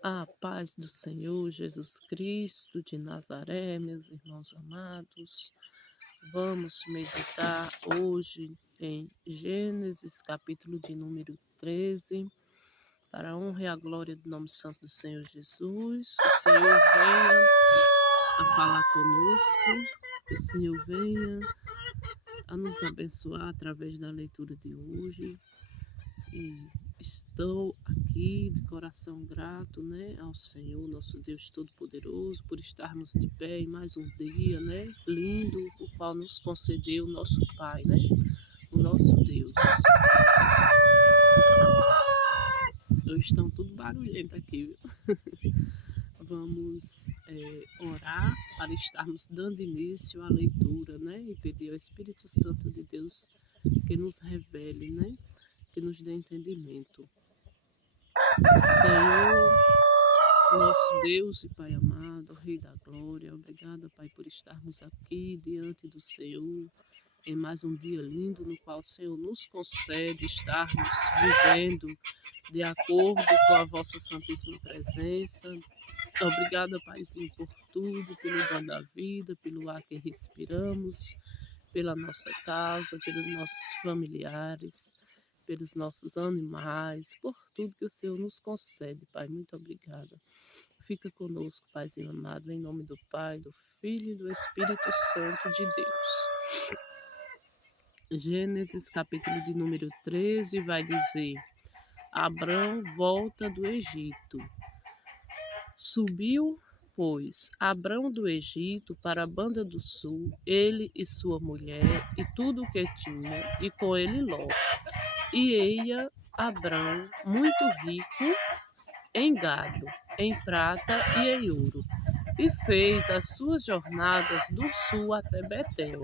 A paz do Senhor Jesus Cristo de Nazaré, meus irmãos amados, vamos meditar hoje em Gênesis, capítulo de número 13, para a honra e a glória do nome santo do Senhor Jesus. O Senhor venha a falar conosco, que o Senhor venha a nos abençoar através da leitura de hoje. E estou aqui de coração grato, ao Senhor, nosso Deus Todo-Poderoso, por estarmos de pé em mais um dia, lindo, o qual nos concedeu o nosso Pai, o nosso Deus. Hoje estão tudo barulhento aqui, viu? Vamos orar para estarmos dando início à leitura, e pedir ao Espírito Santo de Deus que nos revele, que nos dê entendimento. Senhor, nosso Deus e Pai amado, Rei da Glória, obrigada, Pai, por estarmos aqui diante do Senhor em mais um dia lindo no qual o Senhor nos concede estarmos vivendo de acordo com a vossa santíssima presença. Obrigada, Paizinho, por tudo, pelo dom da vida, pelo ar que respiramos, pela nossa casa, pelos nossos familiares, pelos nossos animais, por tudo que o Senhor nos concede, Pai. Muito obrigada. Fica conosco, Paizinho amado, em nome do Pai, do Filho e do Espírito Santo de Deus. Gênesis, capítulo de número 13, vai dizer: Abrão volta do Egito. Subiu, pois, Abrão do Egito para a banda do sul, ele e sua mulher, e tudo o que tinha, e com ele Ló. E eia Abrão muito rico em gado, em prata e em ouro, e fez as suas jornadas do sul até Betel,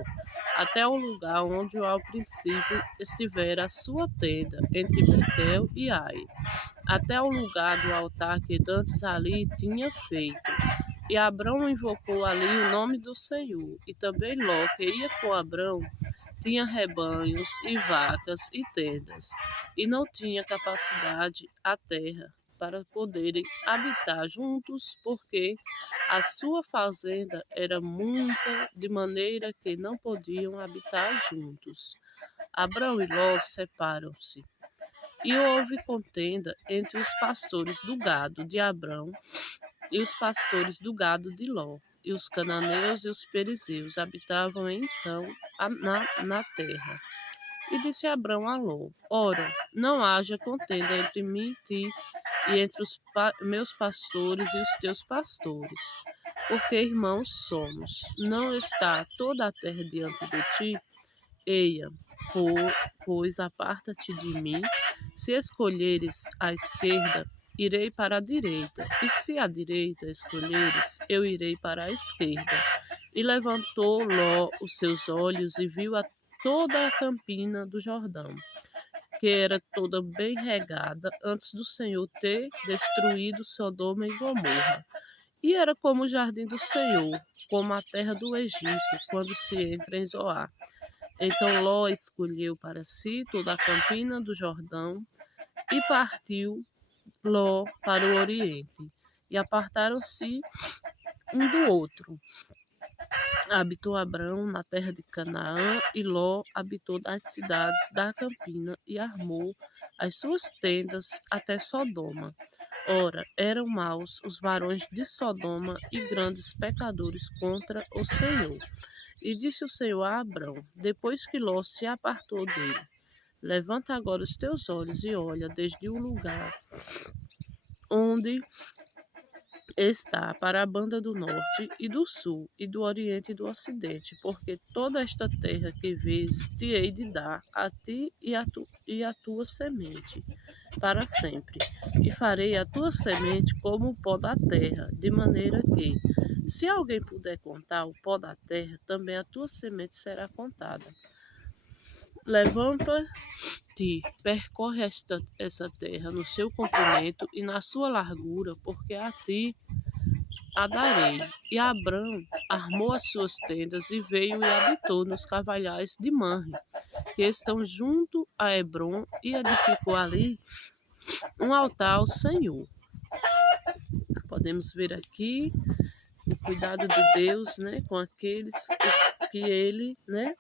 até o lugar onde ao princípio estivera a sua tenda, entre Betel e Ai, até o lugar do altar que dantes ali tinha feito. E Abrão invocou ali o nome do Senhor, e também Ló, que ia com Abrão, tinha rebanhos e vacas e tendas, e não tinha capacidade a terra para poderem habitar juntos, porque a sua fazenda era muita, de maneira que não podiam habitar juntos. Abrão e Ló separam-se. E houve contenda entre os pastores do gado de Abrão e os pastores do gado de Ló. E os cananeus e os perizeus habitavam então na terra. E disse Abrão a Ló: Ora, não haja contenda entre mim e ti, e entre os meus pastores e os teus pastores, porque irmãos somos. Não está toda a terra diante de ti? Eia, pois aparta-te de mim. Se escolheres a esquerda, irei para a direita, e se a direita escolheres, eu irei para a esquerda. E levantou Ló os seus olhos e viu toda a campina do Jordão, que era toda bem regada, antes do Senhor ter destruído Sodoma e Gomorra. E era como o jardim do Senhor, como a terra do Egito, quando se entra em Zoar. Então Ló escolheu para si toda a campina do Jordão e partiu Ló para o oriente. E apartaram-se um do outro. Habitou Abrão na terra de Canaã, e Ló habitou nas cidades da campina e armou as suas tendas até Sodoma. Ora, eram maus os varões de Sodoma e grandes pecadores contra o Senhor. E disse o Senhor a Abrão, depois que Ló se apartou dele: Levanta agora os teus olhos e olha desde o lugar onde está para a banda do norte e do sul, e do oriente e do ocidente, porque toda esta terra que vês te hei de dar a ti e a tua semente para sempre. E farei a tua semente como o pó da terra, de maneira que, se alguém puder contar o pó da terra, também a tua semente será contada. Levanta-te, percorre essa terra no seu comprimento e na sua largura, porque a ti a darei. E Abrão armou as suas tendas e veio e habitou nos carvalhais de Manre, que estão junto a Hebrom, e edificou ali um altar ao Senhor. Podemos ver aqui o cuidado de Deus, né, com aqueles que ele, né,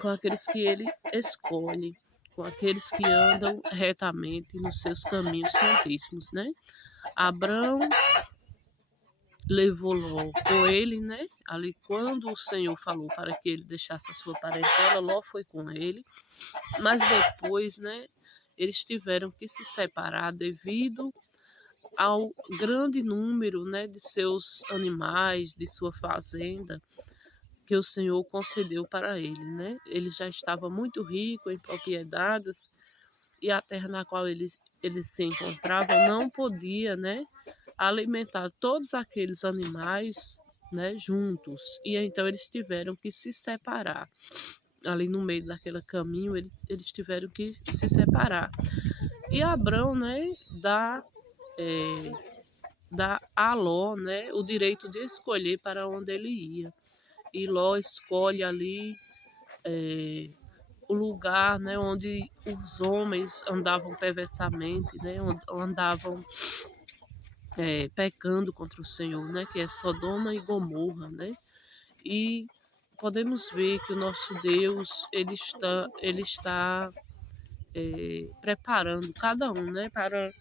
com aqueles que ele escolhe, com aqueles que andam retamente nos seus caminhos santíssimos, né? Abraão levou Ló com ele, né? Ali quando o Senhor falou para que ele deixasse a sua parentela, Ló foi com ele, mas depois, né, eles tiveram que se separar devido ao grande número, né, de seus animais, de sua fazenda, que o Senhor concedeu para ele, né? Ele já estava muito rico em propriedades e a terra na qual ele se encontrava não podia, né, alimentar todos aqueles animais, né, juntos. E então eles tiveram que se separar. Ali no meio daquele caminho, eles tiveram que se separar. E Abrão, né, é, dá a Ló, né, o direito de escolher para onde ele ia. E Ló escolhe ali é, o lugar, né, onde os homens andavam perversamente, né, andavam pecando contra o Senhor, né, que é Sodoma e Gomorra, né, e podemos ver que o nosso Deus ele está preparando cada um, né, para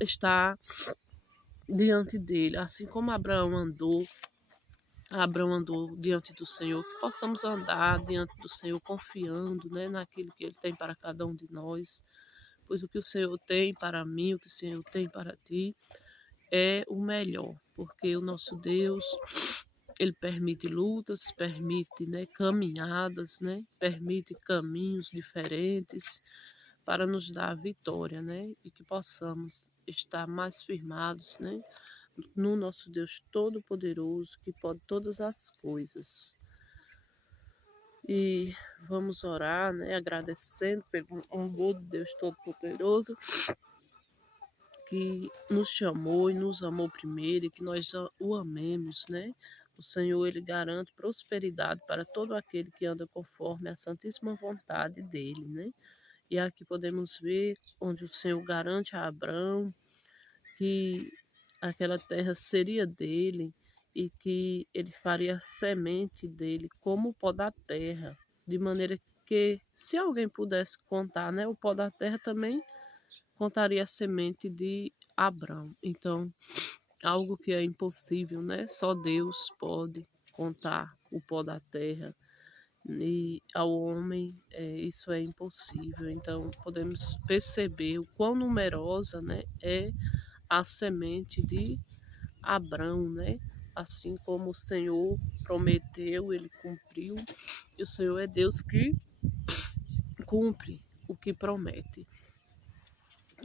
estar diante dele, assim como Abraão andou diante do Senhor, que possamos andar diante do Senhor confiando, né, naquilo que Ele tem para cada um de nós, pois o que o Senhor tem para mim, o que o Senhor tem para ti, é o melhor, porque o nosso Deus, Ele permite lutas, permite, né, caminhadas, né, permite caminhos diferentes para nos dar a vitória, né, e que possamos estar mais firmados, né, no nosso Deus Todo-Poderoso, que pode todas as coisas. E vamos orar, né, agradecendo pelo amor de Deus Todo-Poderoso, que nos chamou e nos amou primeiro e que nós o amemos, né? O Senhor, Ele garante prosperidade para todo aquele que anda conforme a santíssima vontade dEle, né? E aqui podemos ver onde o Senhor garante a Abraão que aquela terra seria dele e que ele faria a semente dele como o pó da terra, de maneira que, se alguém pudesse contar, né, o pó da terra também contaria a semente de Abraão. Então, algo que é impossível, né? Só Deus pode contar o pó da terra e ao homem isso é impossível. Então, podemos perceber o quão numerosa, né, é a semente de Abrão, né? Assim como o Senhor prometeu, ele cumpriu, e o Senhor é Deus que cumpre o que promete.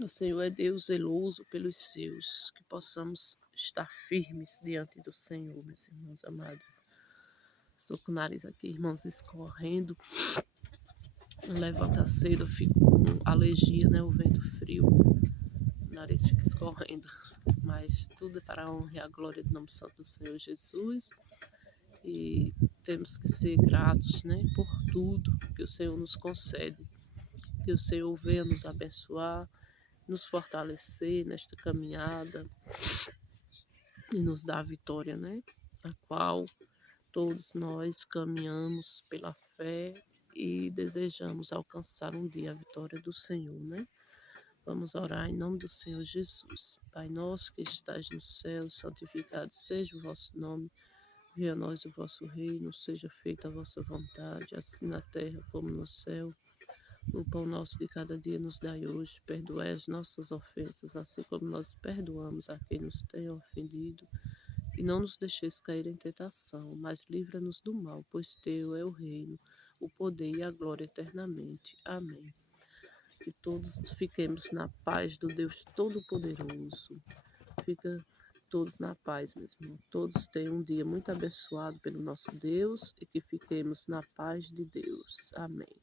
O Senhor é Deus zeloso pelos seus, que possamos estar firmes diante do Senhor, meus irmãos amados. Estou com o nariz aqui, irmãos, escorrendo. Levanta cedo, eu fico com alergia, né? O vento frio, o nariz fica escorrendo. Mas tudo é para a honra e a glória do nome santo do Senhor Jesus. E temos que ser gratos, né? Por tudo que o Senhor nos concede. Que o Senhor venha nos abençoar, nos fortalecer nesta caminhada e nos dar a vitória, né? A qual todos nós caminhamos pela fé e desejamos alcançar um dia a vitória do Senhor, né? Vamos orar em nome do Senhor Jesus. Pai nosso que estás no céu, santificado seja o vosso nome. Venha a nós o vosso reino, seja feita a vossa vontade, assim na terra como no céu. O pão nosso de cada dia nos dai hoje, perdoai as nossas ofensas, assim como nós perdoamos a quem nos tem ofendido. E não nos deixeis cair em tentação, mas livra-nos do mal, pois teu é o reino, o poder e a glória eternamente. Amém. Que todos fiquemos na paz do Deus Todo-Poderoso. Fica todos na paz, meus irmãos. Todos tenham um dia muito abençoado pelo nosso Deus e que fiquemos na paz de Deus. Amém.